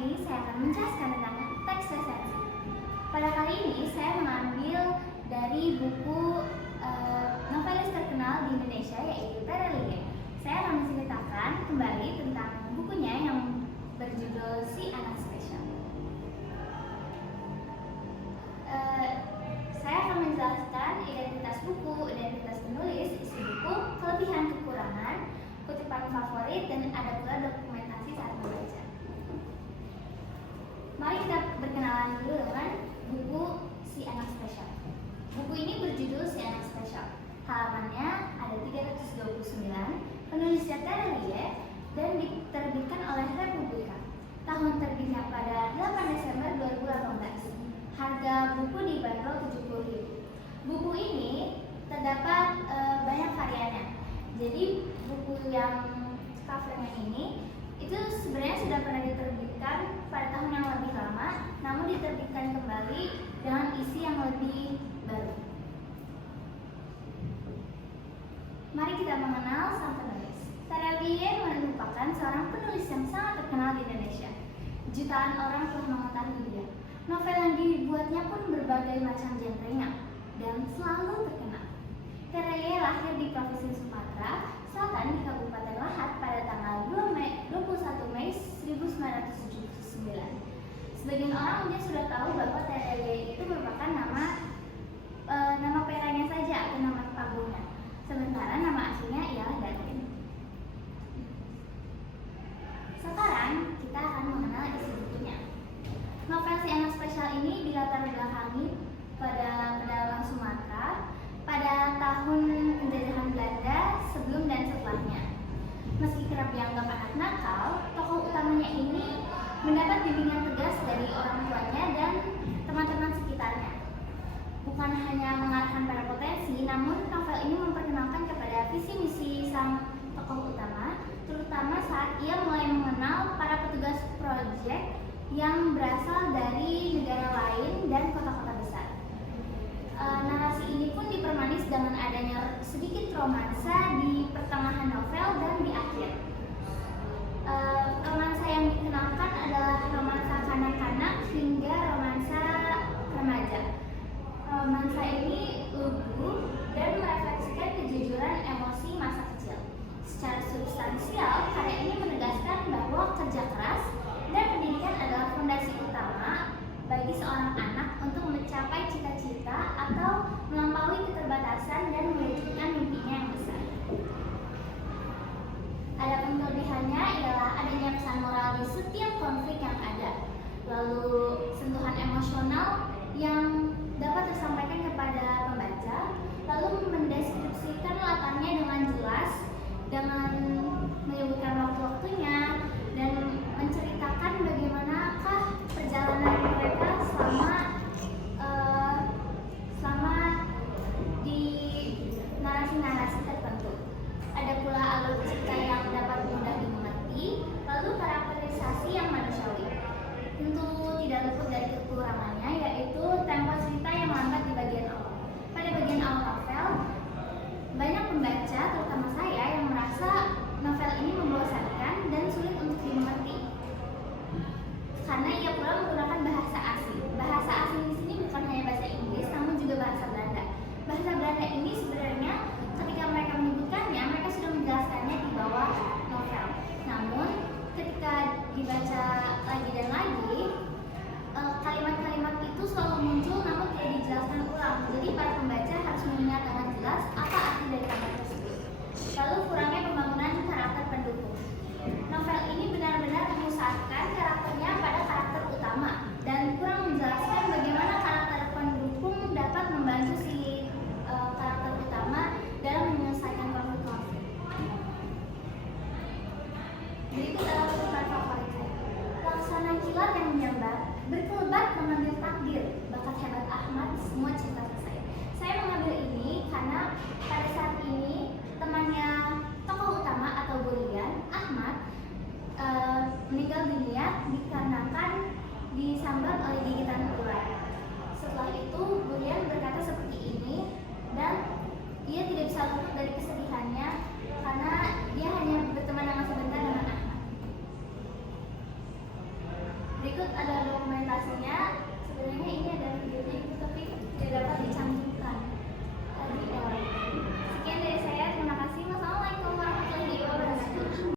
ini saya akan menjelaskan tentang teks resensi. Pada kali ini saya mengambil dari buku novelis terkenal di Indonesia yaitu Terelie. Saya akan menceritakan kembali tentang bukunya yang berjudul Si Anak Spesial. Saya akan menjelaskan identitas buku, identitas penulis, isi buku, kelebihan kekurangan, kutipan favorit, dan ada pula dokumentasi saat membaca. Mari kita berkenalan dulu dengan buku Si Anak Spesial. Buku ini berjudul Si Anak Spesial. Halamannya ada 329, penulisnya Terelie, dan diterbitkan oleh Republika. Tahun terbitnya pada 8 Desember 2018. Harga buku dibanderol 70.000. Buku ini terdapat banyak variannya. Jadi buku yang covernya ini itu sebenarnya sudah pernah diterbitkan pada tahun yang lebih lama, namun diterbitkan kembali dengan isi yang lebih baru. Mari kita mengenal sang penulis. Terelie merupakan seorang penulis yang sangat terkenal di Indonesia. Jutaan orang telah mengetahui dia. Novel yang dibuatnya pun berbagai macam genrenya dan selalu terkenal. Terelie lahir di Provinsi Sumatera Selatan di Kabupaten Lahat pada tanggal 21 Mei 1979. Sebagian orang mungkin sudah tahu bahwa Terelie itu merupakan nama peranya saja atau nama panggungnya. Sementara nama aslinya ialah Darwin. Sekarang kita akan mengenal isi bukunya. Novel Si Anak Spesial ini dilatar belakangi pada pedalaman Sumatera pada tahun penjajahan Belanda sebelum dan setelahnya. Meski kerap dianggap anak nakal, tokoh utamanya ini mendapat bimbingan tegas dari orang tuanya dan teman-teman sekitarnya. Bukan hanya mengarahkan pada potensi, namun novel ini memperkenalkan kepada visi misi sang tokoh utama, terutama saat ia mulai mengenal para petugas proyek yang berasal dari negara lain dan kota-kota besar. Narasi ini pun dipermanis dengan adanya sedikit romansa di pertengahan novel dan di akhir. Romansa yang dikenalkan adalah romansa kanak-kanak hingga romansa remaja. Romansa ini lugu dan merefleksikan kejujuran emosi masa kecil. Secara substansial, karya ini menegaskan bahwa kerja keras dan pendidikan adalah fondasi utama bagi seorang anak untuk mencapai cita-cita atau melampaui keterbatasan dan mewujudkan mimpinya yang besar. Adapun kelebihannya ialah adanya pesan moral di setiap konflik yang ada, lalu sentuhan emosional yang dapat disampaikan kepada pembaca, lalu mendeskripsikan latarnya dengan jelas, dengan menyebutkan waktu-waktunya, dan menceritakan bagaimanakah perjalanan mereka selama di narasi-narasi tertentu. Ada pula alur cerita yang dapat mudah dimengerti, lalu karakterisasi yang manusiawi. Tentu tidak luput dari kekurangannya, yaitu tempo cerita yang lambat di bagian awal. Pada bagian awal novel, banyak pembaca, terutama saya, yang merasa novel ini membosankan dan sulit untuk dimengerti. Karena ia pula menggunakan bahasa asing. Bahasa asing di sini bukan hanya bahasa Inggris, namun juga bahasa Belanda. Bahasa Belanda ini sebenarnya ketika mereka menyebutkannya, mereka sudah menjelaskannya di bawah novel. Namun ketika dibaca lagi dan lagi, kalimat-kalimat itu selalu muncul namun tidak dijelaskan ulang. Jadi para pembaca harus mengingat dengan jelas apa arti dari kalimat tersebut. Lalu kurangnya pembangunan karakter pendukung. Novel ini benar-benar memusatkan karakternya pada karakter utama dan kurang menjelaskan bagaimana karakter pendukung dapat membantu si karakter utama dalam menyelesaikan konflik-konflik. Berikut adalah kutipan favorit saya. Laksana kilat yang menyambar, berkelebat mengambil takdir, bakat hebat Ahmad, semua cerita selesai. Saya mengambil berikut ada dokumentasinya. Sebenarnya ini ada videonya itu tapi tidak